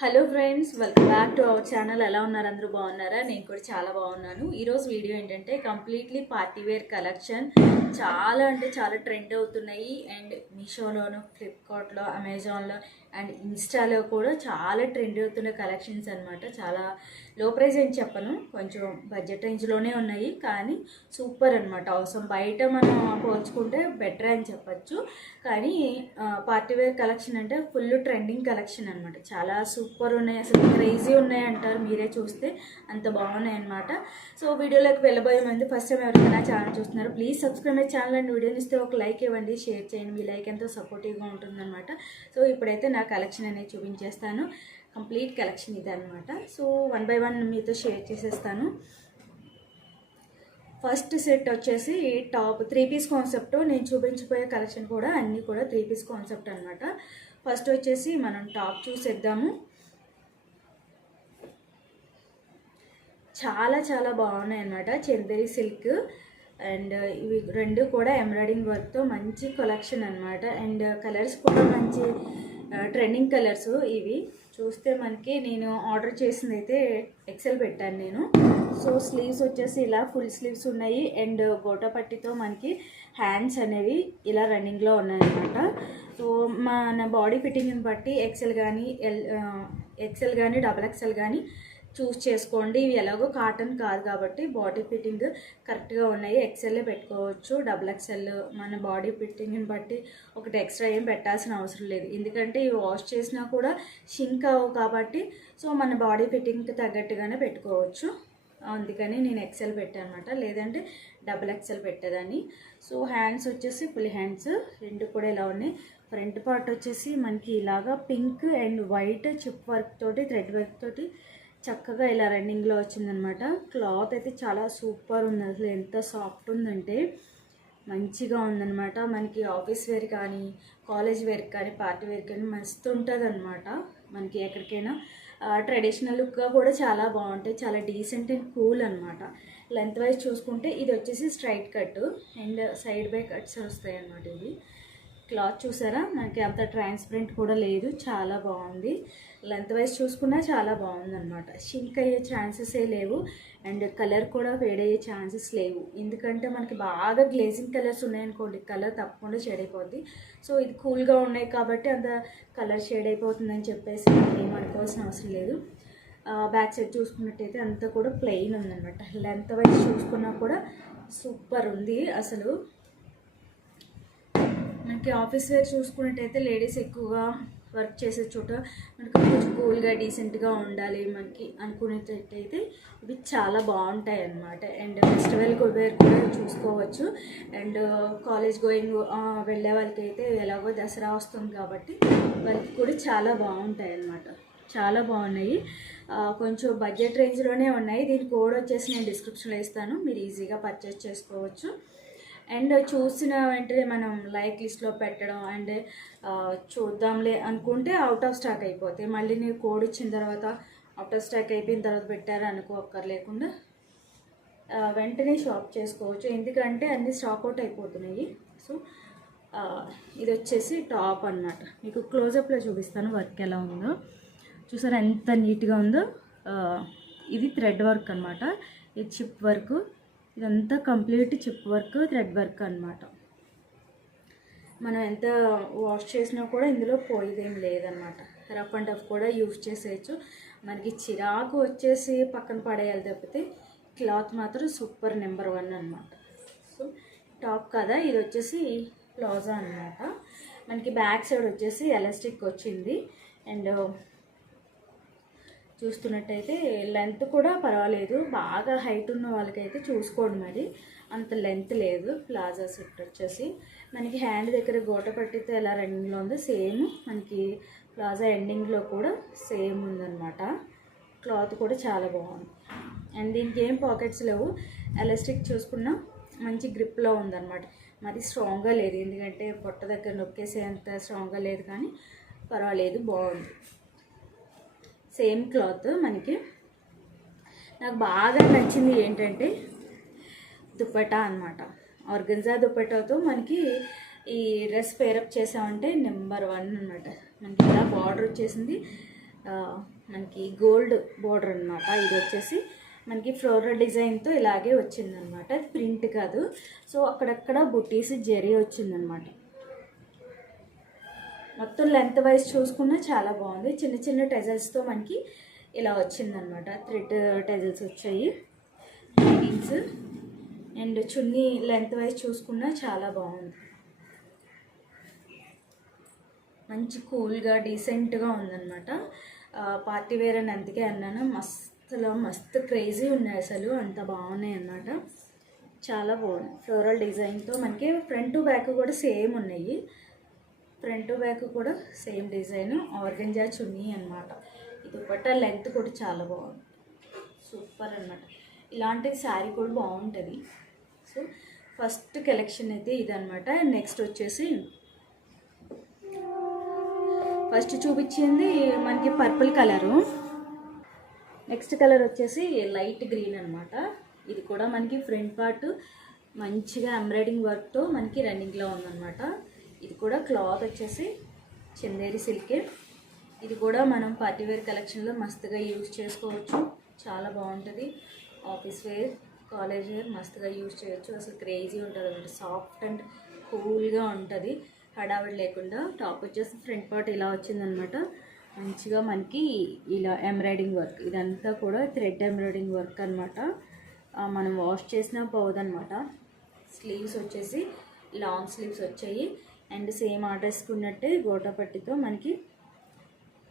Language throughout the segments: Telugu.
Hello friends welcome back to our channel. ఎలా ఉన్నారు? అందరూ బాగున్నారా? నేను కూడా చాలా బాగున్నాను. ఈరోజు వీడియో ఏంటంటే కంప్లీట్లీ పార్టీ వేర్ కలెక్షన్. చాలా అంటే చాలా ట్రెండ్ అవుతున్నాయి. అండ్ మీషోలోను ఫ్లిప్కార్ట్లో అమెజాన్లో అండ్ ఇన్స్టాలో కూడా చాలా ట్రెండ్ అవుతున్న కలెక్షన్స్ అనమాట చాలా లో ప్రైస్ అని చెప్పను. కొంచెం బడ్జెట్ రేంజ్లోనే ఉన్నాయి. కానీ సూపర్ అనమాట అవసరం. బయట మనం పోల్చుకుంటే బెటర్ అని చెప్పచ్చు. కానీ పార్టీ వేర్ కలెక్షన్ అంటే ఫుల్ ట్రెండింగ్ కలెక్షన్ అనమాట చాలా సూపర్ ఉన్నాయి. అసలు క్రేజీ ఉన్నాయి అంటారు. మీరే చూస్తే అంత బాగున్నాయి అనమాట సో వీడియోలోకి వెళ్ళబోయే మంది ఫస్ట్ టైం ఎవరికైనా ఛానల్ చూస్తున్నారు please subscribe my channel and వీడియోని ఇస్తే ఒక లైక్ ఇవ్వండి. షేర్ చేయండి. మీ లైక్ ఎంతో సపోర్టివ్గా ఉంటుందన్నమాట. సో ఇప్పుడైతే నా కలెక్షన్ అనేది చూపించేస్తాను. కంప్లీట్ కలెక్షన్ ఇది అనమాట సో వన్ బై వన్ మీతో షేర్ చేసేస్తాను. ఫస్ట్ సెట్ వచ్చేసి టాప్ త్రీ పీస్ కాన్సెప్ట్. నేను చూపించిపోయే కలెక్షన్ కూడా అన్నీ కూడా త్రీ పీస్ కాన్సెప్ట్ అనమాట ఫస్ట్ వచ్చేసి మనం టాప్ చూసేద్దాము. చాలా చాలా బాగున్నాయి అన్నమాట. చందేరి సిల్క్ అండ్ ఇవి రెండు కూడా ఎంబ్రాయిడింగ్ వర్క్తో మంచి కలెక్షన్ అనమాట అండ్ కలర్స్ కూడా మంచి ట్రెండింగ్ కలర్స్ ఇవి. చూస్తే మనకి నేను ఆర్డర్ చేసింది అయితే ఎక్సెల్ పెట్టాను నేను. సో స్లీవ్స్ వచ్చేసి ఇలా ఫుల్ స్లీవ్స్ ఉన్నాయి. అండ్ గోటా పట్టితో మనకి హ్యాండ్స్ అనేవి ఇలా రన్నింగ్లో ఉన్నాయన్నమాట. సో మన బాడీ ఫిట్టింగ్ని బట్టి ఎక్సెల్ కానీ ఎల్ ఎక్సెల్ కానీ డబల్ ఎక్సెల్ కానీ చూస్ చేసుకోండి. ఇవి ఎలాగో కాటన్ కాదు కాబట్టి బాడీ ఫిట్టింగ్ కరెక్ట్గా ఉన్నాయి. ఎక్సెల్లే పెట్టుకోవచ్చు. డబుల్ ఎక్సెల్ మన బాడీ ఫిట్టింగ్ని బట్టి ఒకటి ఎక్స్ట్రా ఏం పెట్టాల్సిన అవసరం లేదు. ఎందుకంటే ఇవి వాష్ చేసినా కూడా షింక్ అవ్వు కాబట్టి సో మన బాడీ ఫిట్టింగ్కి తగ్గట్టుగానే పెట్టుకోవచ్చు. అందుకని నేను ఎక్సెల్ పెట్టాను అనమాట లేదంటే డబుల్ ఎక్సెల్ పెట్టేదాన్ని. సో హ్యాండ్స్ వచ్చేసి ఫుల్ హ్యాండ్స్. రెండు కూడా ఇలా ఉన్నాయి. ఫ్రంట్ పార్ట్ వచ్చేసి మనకి ఇలాగా pink and white chip work తోటి థ్రెడ్ వర్క్ తోటి చక్కగా ఇలా రన్నింగ్లో వచ్చిందనమాట క్లాత్ అయితే చాలా సూపర్ ఉంది. అసలు ఎంత సాఫ్ట్ ఉందంటే మంచిగా ఉందన్నమాట. మనకి ఆఫీస్ వేర్ కానీ కాలేజ్ వేర్ కానీ పార్టీ వేర్ కానీ మస్తు ఉంటుంది అనమాట మనకి ఎక్కడికైనా ట్రెడిషనల్ లుక్గా కూడా చాలా బాగుంటాయి. చాలా డీసెంట్ అండ్ కూల్ అనమాట లెంత్ వైజ్ చూసుకుంటే ఇది వచ్చేసి straight cut and side by cuts వస్తాయి అన్నమాట ఇవి. క్లాత్ చూసారా? మనకి అంత ట్రాన్స్పరెంట్ కూడా లేదు. చాలా బాగుంది. లెంత్ వైజ్ చూసుకున్నా చాలా బాగుంది అనమాట షింక్ అయ్యే ఛాన్సెసే లేవు. అండ్ కలర్ కూడా ఫేడ్ అయ్యే ఛాన్సెస్ లేవు. ఎందుకంటే మనకి బాగా గ్లేజింగ్ కలర్స్ ఉన్నాయనుకోండి కలర్ తప్పకుండా షేడ్ అయిపోద్ది సో ఇది కూల్గా ఉన్నాయి కాబట్టి అంత కలర్ షేడ్ అయిపోతుందని చెప్పేసి ఏం అనుకోవాల్సిన అవసరం లేదు. బ్యాక్ సైడ్ చూసుకున్నట్టయితే అంతా కూడా ప్లెయిన్ ఉందన్నమాట. లెంత్ వైజ్ చూసుకున్నా కూడా సూపర్ ఉంది అసలు. మనకి ఆఫీస్ వేర్ చూసుకున్నట్టయితే లేడీస్ ఎక్కువగా వర్క్ చేసే చోట మనకి కొంచెం కూల్గా డీసెంట్గా ఉండాలి మనకి అనుకునేటట్టయితే ఇవి చాలా బాగుంటాయి అన్నమాట. అండ్ ఫెస్టివల్ వేర్ కూడా చూసుకోవచ్చు. అండ్ కాలేజ్ గోయింగ్ వెళ్ళే వాళ్ళకి అయితే ఎలాగో దసరా వస్తుంది కాబట్టి వాళ్ళకి కూడా చాలా బాగుంటాయి అన్నమాట. చాలా బాగున్నాయి. కొంచెం బడ్జెట్ రేంజ్లోనే ఉన్నాయి. దీని కోడ్ వచ్చేసి నేను డిస్క్రిప్షన్లో ఇస్తాను. మీరు ఈజీగా పర్చేస్ చేసుకోవచ్చు. అండ్ చూసిన వెంటనే మనం లైక్ లిస్ట్లో పెట్టడం అండ్ చూద్దాంలే అనుకుంటే అవుట్ ఆఫ్ స్టాక్ అయిపోతాయి. మళ్ళీ నేను కోడ్ ఇచ్చిన తర్వాత అవుట్ ఆఫ్ స్టాక్ అయిపోయిన తర్వాత పెట్టారు అనుకోక్కర్లేకుండా వెంటనే షాప్ చేసుకోవచ్చు. ఎందుకంటే అన్ని స్టాక్ అవుట్ అయిపోతున్నాయి. సో ఇది వచ్చేసి టాప్ అన్నమాట. మీకు క్లోజప్లో చూపిస్తాను వర్క్ ఎలా ఉందో. చూసారా ఎంత నీట్గా ఉందో? ఇది థ్రెడ్ వర్క్ అనమాట ఇది చిప్ వర్క్ ఇదంతా complete chip work thread work అనమాట మనం ఎంత వాష్ చేసినా కూడా ఇందులో పోయేదేం లేదనమాట రఫ్ అండ్ టఫ్ కూడా యూజ్ చేసేయచ్చు. మనకి చిరాకు వచ్చేసి పక్కన పడేయాలి తప్పితే క్లాత్ మాత్రం సూపర్ నెంబర్ వన్ అనమాట సో టాప్ కదా ఇది వచ్చేసి ప్లాజా అనమాట మనకి బ్యాక్ సైడ్ వచ్చేసి ఎలాస్టిక్ వచ్చింది. అండ్ చూస్తున్నట్టయితే లెంత్ కూడా పర్వాలేదు. బాగా హైట్ ఉన్న వాళ్ళకైతే చూసుకోండి మరి. అంత లెంత్ లేదు ప్లాజా సెట్ వచ్చేసి. మనకి హ్యాండ్ దగ్గర గోట పట్టితే ఎలా రన్నింగ్లో ఉందో సేమ్ మనకి ప్లాజా ఎండింగ్లో కూడా సేమ్ ఉందన్నమాట. క్లాత్ కూడా చాలా బాగుంది. అండ్ దీనికి ఏం పాకెట్స్ లేవు. ఎలాస్టిక్ చూసుకున్నా మంచి గ్రిప్లో ఉందన్నమాట. మరి స్ట్రాంగ్గా లేదు. ఎందుకంటే పొట్ట దగ్గర నొక్కేసే అంత స్ట్రాంగ్గా లేదు కానీ పర్వాలేదు బాగుంది. సేమ్ క్లాత్ మనకి. నాకు బాగా నచ్చింది ఏంటంటే దుప్పటా అనమాట ఆర్గన్జా దుప్పటాతో మనకి ఈ డ్రెస్ పేరప్ చేసామంటే నెంబర్ వన్ అనమాట మనకి ఇలా బార్డర్ వచ్చేసింది. మనకి గోల్డ్ బోర్డర్ అనమాట ఇది వచ్చేసి మనకి ఫ్లోరల్ డిజైన్తో ఇలాగే వచ్చిందనమాట అది ప్రింట్ కాదు. సో అక్కడక్కడ బుటీస్ జెరీ వచ్చిందనమాట మొత్తం లెంత్ వైజ్ చూసుకున్నా చాలా బాగుంది. చిన్న చిన్న టెజల్స్తో మనకి ఇలా వచ్చిందనమాట థ్రెడ్ టెజల్స్ వచ్చాయి. Leggings and chunni length wise చూసుకున్నా చాలా బాగుంది. మంచి కూల్గా డీసెంట్గా ఉందన్నమాట. పార్టీ వేర్ అని అందుకే అన్నాను. మస్తులో మస్తు క్రేజీ ఉన్నాయి అసలు. అంత బాగున్నాయి అన్నమాట. చాలా బాగుంది ఫ్లోరల్ డిజైన్తో మనకి ఫ్రంట్ టు బ్యాక్ కూడా సేమ్ ఉన్నాయి. ఫ్రంట్ బ్యాక్ కూడా సేమ్ డిజైన్ ఆర్గంజా చున్నీ అనమాట ఇది దుపట్టా లెంత్ కూడా చాలా బాగుంది. సూపర్ అనమాట ఇలాంటి శారీ కూడా బాగుంటుంది. సో ఫస్ట్ కలెక్షన్ అయితే ఇదనమాట నెక్స్ట్ వచ్చేసి ఫస్ట్ చూపించింది మనకి పర్పుల్ కలరు నెక్స్ట్ కలర్ వచ్చేసి లైట్ గ్రీన్ అనమాట ఇది కూడా మనకి ఫ్రంట్ పార్ట్ మంచిగా ఎంబ్రాయిడింగ్ వర్క్తో మనకి రన్నింగ్లో ఉందన్నమాట. ఇది కూడా క్లాత్ వచ్చేసి చందేరి సిల్కే. ఇది కూడా మనం పార్టీ వేర్ కలెక్షన్లో మస్తుగా యూజ్ చేసుకోవచ్చు. చాలా బాగుంటుంది. ఆఫీస్ వేర్ కాలేజ్ వేర్ మస్తుగా యూజ్ చేయొచ్చు. అసలు క్రేజీ ఉంటుంది అనమాట సాఫ్ట్ అండ్ కూల్గా ఉంటుంది. హడావిడి లేకుండా. టాప్ వచ్చేసి ఫ్రంట్ పార్ట్ ఇలా వచ్చిందనమాట మంచిగా మనకి ఇలా ఎంబ్రాయిడింగ్ వర్క్. ఇదంతా కూడా థ్రెడ్ ఎంబ్రాయిడింగ్ వర్క్ అనమాట మనం వాష్ చేసినా పోదనమాట స్లీవ్స్ వచ్చేసి లాంగ్ స్లీవ్స్ వచ్చాయి. అండ్ సేమ్ ఆర్డర్స్కి ఉన్నట్టే గోటాపట్టితో మనకి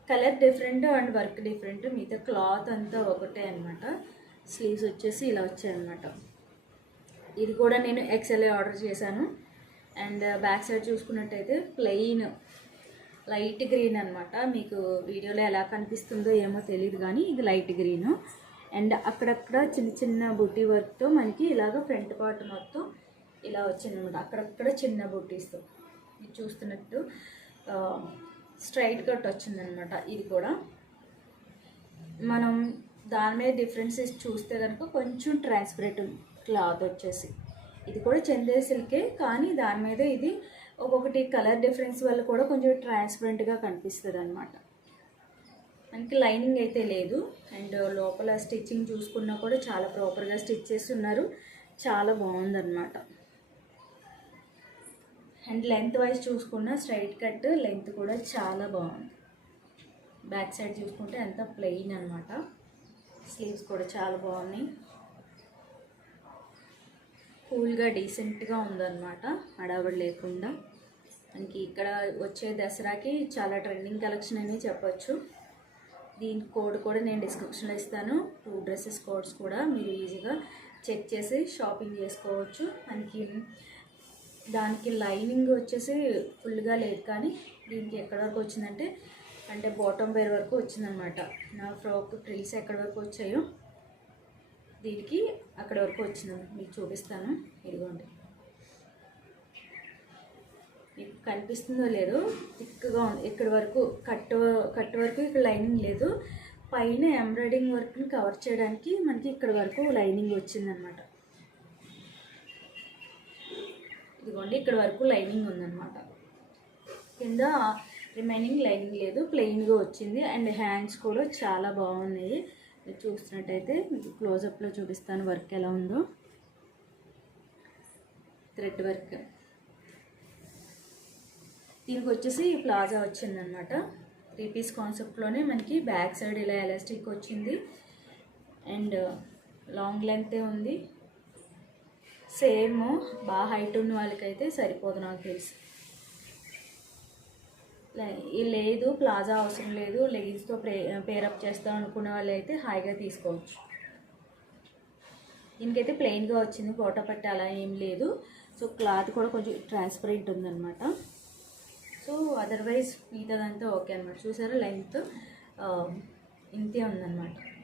colour different and work different మిగతా క్లాత్ అంతా ఒకటే అనమాట స్లీవ్స్ వచ్చేసి ఇలా వచ్చాయన్నమాట. ఇది కూడా నేను ఎక్స్ఎల్ఏ ఆర్డర్ చేశాను. అండ్ బ్యాక్ సైడ్ చూసుకున్నట్టయితే ప్లెయిన్ లైట్ గ్రీన్ అనమాట మీకు వీడియోలో ఎలా కనిపిస్తుందో ఏమో తెలియదు కానీ ఇది లైట్ గ్రీన్. అండ్ అక్కడక్కడ చిన్న చిన్న బుట్టి వర్క్తో మనకి ఇలాగ ఫ్రంట్ పార్ట్ మొత్తం ఇలా వచ్చిందనమాట అక్కడక్కడ చిన్న బుట్టిస్తో. ఇది చూస్తున్నట్టు స్ట్రైట్ కట్ వచ్చిందనమాట. ఇది కూడా. మనం దాని మీద డిఫరెన్సెస్ చూస్తే కనుక కొంచెం ట్రాన్స్పరెంట్ క్లాత్ వచ్చేసి. ఇది కూడా చందే సిల్కే కానీ దాని మీద ఇది ఒక్కొక్కటి కలర్ డిఫరెన్స్ వల్ల కూడా కొంచెం ట్రాన్స్పరెంట్గా కనిపిస్తుంది అనమాట మనకి లైనింగ్ అయితే లేదు. అండ్ లోపల స్టిచ్చింగ్ చూసుకున్నా కూడా చాలా ప్రాపర్గా స్టిచ్ చేసి ఉన్నారు. చాలా బాగుందన్నమాట అండ్ లెంత్ వైజ్ చూసుకున్న స్ట్రైట్ కట్ లెంత్ కూడా చాలా బాగుంది. బ్యాక్ సైడ్ చూసుకుంటే అంత ప్లెయిన్ అనమాట స్లీవ్స్ కూడా చాలా బాగున్నాయి. కూల్గా డీసెంట్గా ఉందన్నమాట హడావిడి లేకుండా. మనకి ఇక్కడ వచ్చే దసరాకి చాలా ట్రెండింగ్ కలెక్షన్ అని చెప్పొచ్చు. దీని కోడ్ కూడా నేను డిస్క్రిప్షన్లో ఇస్తాను. టూ డ్రెస్సెస్ కోడ్స్ కూడా మీరు ఈజీగా చెక్ చేసి షాపింగ్ చేసుకోవచ్చు. మనకి దానికి లైనింగ్ వచ్చేసి ఫుల్గా లేదు కానీ దీనికి ఎక్కడి వరకు వచ్చిందంటే అంటే బాటమ్ వేర్ వరకు వచ్చిందనమాట. నా ఫ్రాక్ ఫ్రిల్స్ ఎక్కడి వరకు వచ్చాయో దీనికి అక్కడ వరకు వచ్చింది. మీకు చూపిస్తాను. ఇదిగోండి. మీకు కనిపిస్తుందో లేదో థిక్గా ఉంది. ఇక్కడ వరకు కట్ కట్ వరకు ఇక్కడ లైనింగ్ లేదు. పైన ఎంబ్రాయిడింగ్ వర్క్ని కవర్ చేయడానికి మనకి ఇక్కడ వరకు లైనింగ్ వచ్చిందనమాట. ఇదిగోండి ఇక్కడ వరకు లైనింగ్ ఉందన్నమాట. కింద రిమైనింగ్ లైనింగ్ లేదు ప్లెయిన్గా వచ్చింది. అండ్ హ్యాండ్స్ కూడా చాలా బాగున్నాయి. మీరు చూస్తున్నట్టయితే మీకు క్లోజప్లో చూపిస్తాను వర్క్ ఎలా ఉందో. Thread work. దీనికి వచ్చేసి ప్లాజా వచ్చిందనమాట త్రీ పీస్ కాన్సెప్ట్లోనే మనకి బ్యాక్ సైడ్ ఇలా ఎలాస్టిక్ వచ్చింది. అండ్ లాంగ్ లెంతే ఉంది. సేమ్ బాగా హైట్ ఉన్న వాళ్ళకైతే సరిపోదు నాకు తెలిసి. లే- లేదు ప్లాజా అవసరం లేదు లెగిన్స్తో ప్రే పేరప్ చేస్తాం అనుకునే వాళ్ళు అయితే హాయిగా తీసుకోవచ్చు. దీనికైతే ప్లెయిన్గా వచ్చింది ఫోటో పట్టి అలా ఏం లేదు. సో క్లాత్ కూడా కొంచెం ట్రాన్స్పరెంట్ ఉందన్నమాట. సో అదర్వైజ్ మిగతాదంతా ఓకే అనమాట చూసారా లెంగ్త్? ఇంతే ఉందన్నమాట.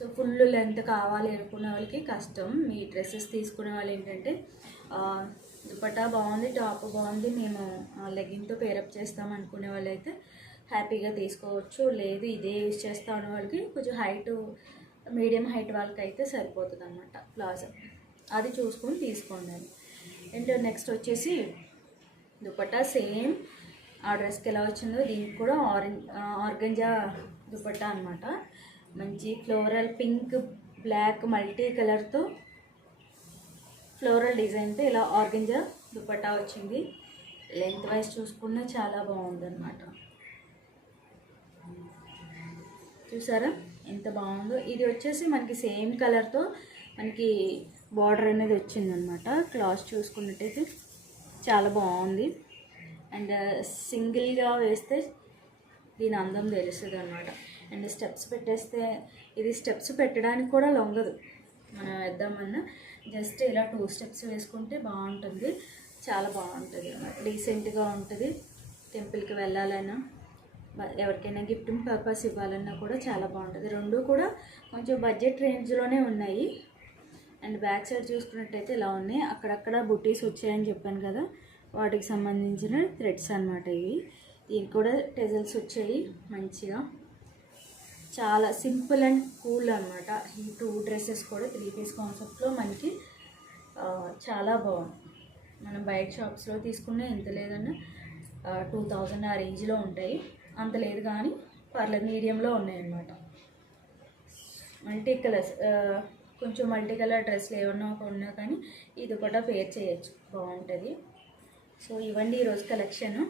సో ఫుల్ లెంత్ కావాలి అనుకునే వాళ్ళకి కష్టం. మీ డ్రెస్సెస్ తీసుకునే వాళ్ళు ఏంటంటే దుపట్టా బాగుంది టాప్ బాగుంది మేము లెగ్గింగ్తో పేరప్ చేస్తాం అనుకునే వాళ్ళు అయితే హ్యాపీగా తీసుకోవచ్చు. లేదు ఇదే యూజ్ చేస్తా ఉన్న వాళ్ళకి కొంచెం హైట్ మీడియం హైట్ వాళ్ళకి అయితే సరిపోతుంది అనమాట ప్లాజా. అది చూసుకొని తీసుకోండి అని. అండ్ నెక్స్ట్ వచ్చేసి దుపట్టా సేమ్ ఆ డ్రెస్కి ఎలా వచ్చిందో దీనికి కూడా ఆరెంజ్ ఆర్గంజా దుపట్టా అనమాట మంచి ఫ్లోరల్ పింక్ బ్లాక్ మల్టీ కలర్తో ఫ్లోరల్ డిజైన్తో ఇలా ఆర్గంజా దుపట్టా వచ్చింది. లెంత్ వైజ్ చూసుకున్నా చాలా బాగుందన్నమాట. చూసారా? ఎంత బాగుందో? ఇది వచ్చేసి మనకి సేమ్ కలర్తో మనకి బార్డర్ అనేది వచ్చిందనమాట క్లాత్ చూసుకున్నట్టయితే చాలా బాగుంది. అండ్ సింగిల్గా uh, వేస్తే దీని అందం తెలుస్తుంది అనమాట అండ్ స్టెప్స్ పెట్టేస్తే ఇది స్టెప్స్ పెట్టడానికి కూడా లొంగదు. మనం వేద్దామన్నా జస్ట్ ఇలా టూ స్టెప్స్ వేసుకుంటే బాగుంటుంది. చాలా బాగుంటుంది అన్నమాట. డీసెంట్గా ఉంటుంది. టెంపుల్కి వెళ్ళాలన్నా ఎవరికైనా గిఫ్టింగ్ పర్పస్ ఇవ్వాలన్నా కూడా చాలా బాగుంటుంది. రెండు కూడా కొంచెం బడ్జెట్ రేంజ్లోనే ఉన్నాయి. అండ్ బ్యాక్ సైడ్ చూసుకున్నట్టయితే ఇలా ఉన్నాయి. అక్కడక్కడ బుటీస్ వచ్చాయని చెప్పాను కదా. వాటికి సంబంధించిన థ్రెడ్స్ అనమాట ఇవి. దీనికి కూడా టెజల్స్ వచ్చాయి మంచిగా. చాలా సింపుల్ అండ్ కూల్ అనమాట ఈ టూ డ్రెస్సెస్ కూడా త్రీ పీస్ కాన్సెప్ట్లో మనకి చాలా బాగుంది. మనం బయట షాప్స్లో తీసుకున్న ఎంత లేదన్నా టూ థౌజండ్ ఆ రేంజ్లో ఉంటాయి. అంత లేదు కానీ పర్లేదు మీడియంలో ఉన్నాయి అన్నమాట మల్టీ కలర్స్ కొంచెం మల్టీ కలర్ డ్రెస్లు ఏమన్నా ఉన్నా కానీ ఇది కూడా పేర్ చేయొచ్చు. బాగుంటుంది. సో ఇవ్వండి ఈరోజు కలెక్షన్.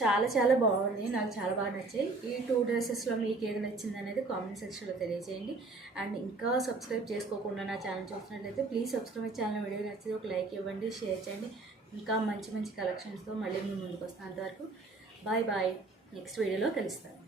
చాలా చాలా బాగుంది నాకు చాలా బాగా నచ్చాయి. ఈ టూ డ్రెస్సెస్లో మీకు ఏది నచ్చింది అనేది కామెంట్ సెక్షన్లో తెలియజేయండి. అండ్ ఇంకా సబ్స్క్రైబ్ చేసుకోకుండా నా ఛానల్ చూసినట్లయితే ప్లీజ్ సబ్స్క్రైబ్ ఛానల్ వీడియో నచ్చితే ఒక లైక్ ఇవ్వండి షేర్ చేయండి. ఇంకా మంచి మంచి కలెక్షన్స్తో మళ్ళీ మీ ముందుకు వస్తాను అంతవరకు. బాయ్ బాయ్ నెక్స్ట్ వీడియోలో కలుస్తాను.